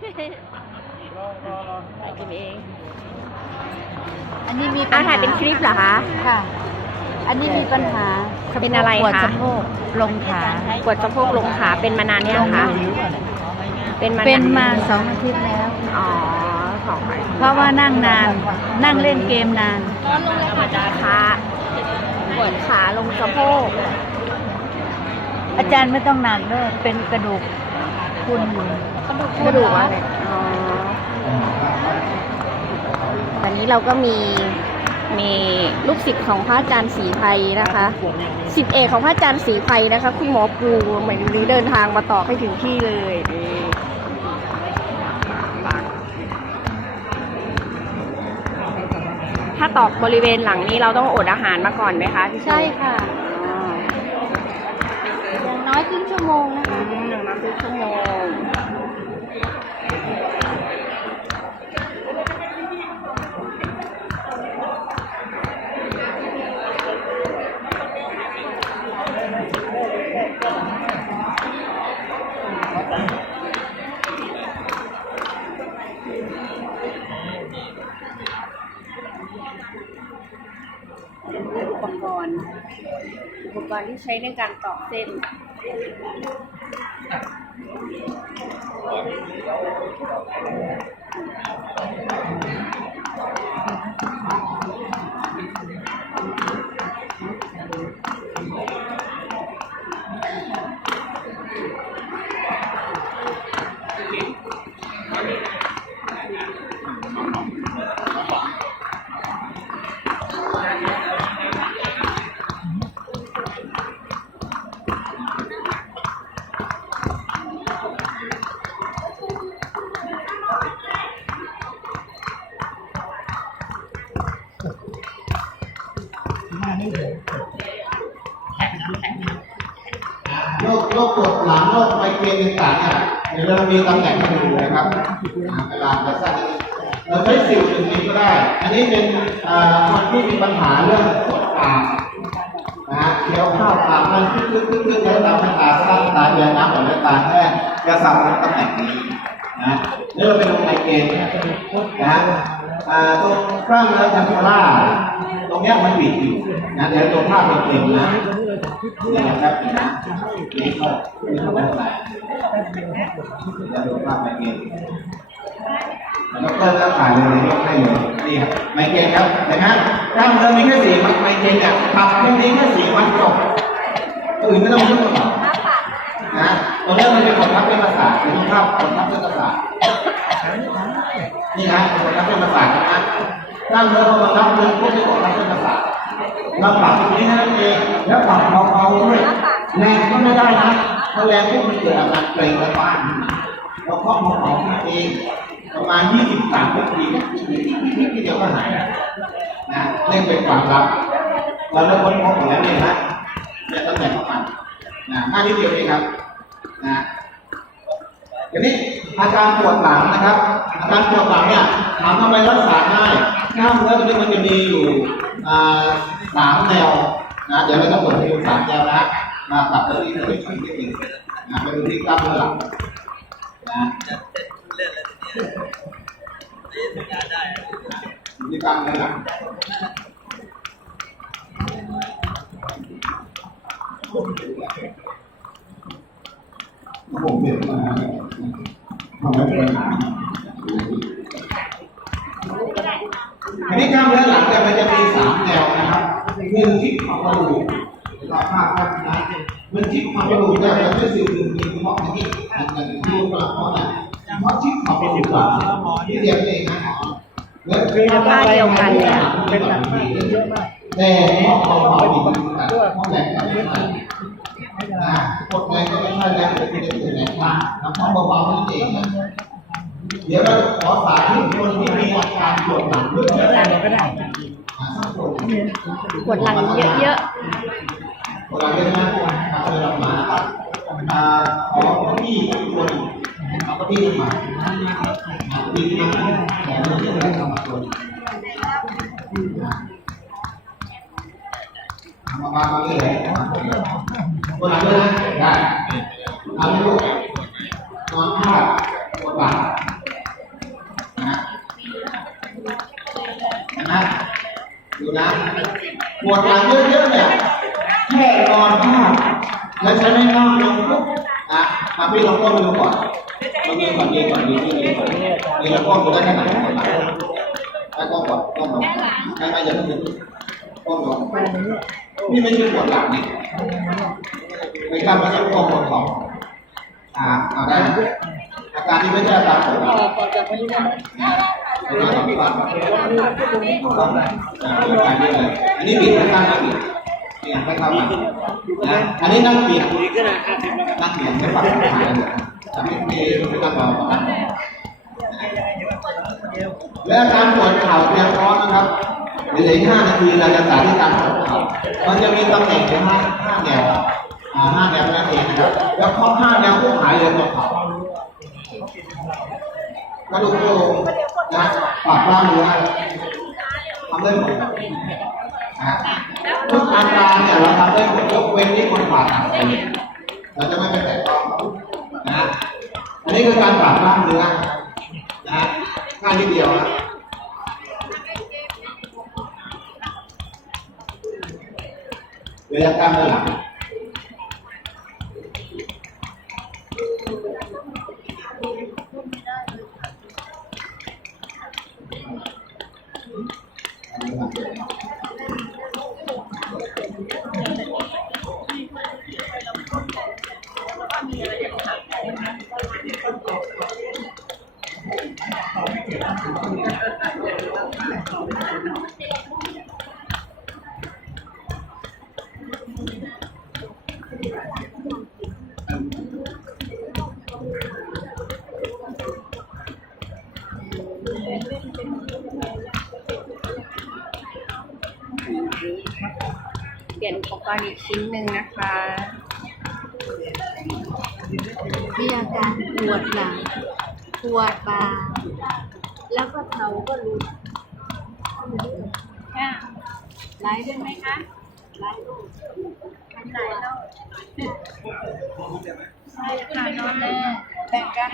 ไปกินเอง อันนี้มีอาถ่ายเป็นคลิปเหรอคะ ค่ะ อันนี้มีปัญหาเป็นอะไรปวดคะสะโพกลงขาปวดสะโพกลงขาเป็นมานานยังคะเป็นมาเป็นมาสสองอาทิตย์แล้ว อ๋อสองไปเพราะว่านั่งนาน นั่งเล่นเกมนานขาปวดขาลงสะโพก อาจารย์ไม่ต้องหนักเด้อเป็นกระดูก คุณอยู่กระดูกอะไรอ๋อตอนนี้เราก็มีมีลูกศิษย์ของพระอาจารย์ศรีไพรนะคะศิษย์เอกของพระอาจารย์ศรีไพรนะคะ คุณหมอปูเหมือนนี้เดินทางมาต่อให้ถึงที่เลยนี่ถ้าตอกบริเวณหลังนี้เราต้องอดอาหารมาก่อนไหมคะพี่ใช่ค่ะอ๋อ อย่างน้อยครึ่งชั่วโมงนะคะหนึ่งน้ำครึ่งชั่วโมง ที่ใช้ในการตอกเส้น โรคโรคปวดหลังโรคไมเกรนต่างๆเนี่ยเดี๋ยวเรามีตำแหน่งให้ดูนะครับอาเวลาจะสั้นนิดนึงเราใช้สิวหนึ่งนี้ก็ได้ อันนี้เป็นคนที่มีปัญหาเรื่องปวดปากนะฮะเคี้ยวข้าวปากมันคึกคึกคึกคึกแล้วทำให้ตาสั้นตาเอียน้ำออกและตาแห้งจะสับในตำแหน่งนี้นะนี่เราเป็นไมเกรนนะฮะตรงกล้ามเนื้อเทมโพรา รงเนี้ยมันบิดอยู่นะเดี๋ยวตัวภาพเราเห็นนะนี่นะครับนี่ก็นี่ก็เป็นอะไรจะดูภาพไมเกรนแล้วก็เพิ่มแล้วถ่ายเลยยกให้เลยนี่ครับไมเกรนครับเห็นไหมกล้ามเนื้อมีแค่สี่มัดไมเกรนเนี่ยขับแค่นี้แค่สี่มัดจบอื่นไม่ต้องยุ่งกับนะตรงนี้มันเป็นกดทับเป็นประสาทเป็นภาพกดทับเป็นประสานี่นะกดทับเป็นประสาทนะ กล้ามเนื้อพอมาทับเลยพวกนี้กดทับเป็นประสาทเราปรับตรงนี้นั่นเองแล้วปรับเบาๆด้วยแรงก็ไม่ได้นะถ้าแรงพวกมันเกิดอาการเกร็งและบ้านเราก็มาเบาๆนั่นเองประมาณ20 30นาทีที่เดียวก็หายนะเล่นเป็นความลับเราเริ่มค้นพบหมดแล้วเนี่ยนะเนี่ยตำแหน่งของมันนะแค่นิดเดียวเองครับนะทีนี้อาการปวดหลังนะครับ อาการปวดหลังเนี่ยถามทำไมรักษา กล้ามเนื้อตัวนี้มันจะมีอยู่สามแนวนะเดี๋ยวเราจะเปิดดูสามแนวนะมาปรับตรงนี้เลยช่วยนิดนึงนะไปดูที่กล้ามเนื้อหลังนะดูที่กล้ามเนื้อหลังผมเปลี่ยนมาทำไมเป็นอัน นี้กล้ามเนื้อหลังเนี่ยมันจะมีสามแนวนะครับหนึ่งที่ของกระดูกเราภาพภาพนะมันที่ของกระดูกเนี่ยมันจะสื่อถึงมีเฉพาะที่อันหนึ่งที่กระเพาะเนี่ยเฉพาะที่ของกระดูกหลังที่เดียวเองนะแล้วท่าเดียวกันเลยอะเป็นหลังที่เยอะมากแต่เพราะของเราดีมันกันเพราะแรงก็ไม่ใช่นะกดแรงก็ไม่ใช่แรงเป็นเป็นแรงมากน้ำเพาะเบาๆนั่นเองนะ เดี๋ยวเราขอสาธิตคนที่มีอาการปวดหลังด้วยกันก็ได้ปวดหลังเยอะๆปวดหลังเยอะมากครับเลยเรามาอ่าขอเก้าอี้คนเอาเก้าอี้มาดีมากขอเก้าอี้มาคนมาบ้านเลยปวดหลังเลยนะได้ทำให้ลูกนอนพลาดปวด หลังนะนะดูนะป วดหลังเยอะๆเนี่ยแค่นอนพลาดแล้วใช้ไม่นอนลงปุ๊บนะมาพี่ลองก้มดูก่อนลองดูก่อนดีก่อนดีดีดีก่อนดีแล้วก้มดูได้ขนาดไหนก่อนแล้ก้มก่อนก้มลงไม่ไม่อย่าเพิ่งก้มลงนี่ไม่ใช่ปวดหลังนี่ไม่กล้าไม่ใช่ก้มปวดของอ่าเอาได้อาการที่ไม่ใช่อาการปวดหลังก่ อนจะไปนี่นะอันนี้บิดข้างๆนะบิดเนี่ยให้เข้ามานะอันนี้นั่งบิดนั่งเหียงไม่ปักขาเลยอันนี้มีไม่ต้องรอกและอาการปวดเข่าเตรียมพร้อมนะครับเดี๋ยวอีกห้านาทีเราจะสาธิตการปวดเข่ามันจะมีตำแหน่งอยู่ห้าห้าแนวอ่าห้าแนวนั่นเองนะครับแล้วข้อห้าแนวคู่หายเลยปวดเข่ากระดูกโครง ปากกล้ามเนื้อทำได้หมดนะทุกอาการเนี่ยเราทำได้หมดยกเว้นที่คนผ่าตัดเราจะไม่ไปแตะต้องนะอันนี้คือการปรับกล้ามเนื้อนะง่ายนิดเดียวนะเวลากล้ามเนื้อหลัง เปลี่ยนอุปกรณ์อีกชิ้นหนึ่งนะคะมีอาการปวดหลังปวดบ่าแล้วก็เท้าก็รุนค่ะไลฟ์ได้ไหมคะไลฟ์ลูกทำไลฟ์ลูกใช่ค่ะนอนแน่แบ่งกัน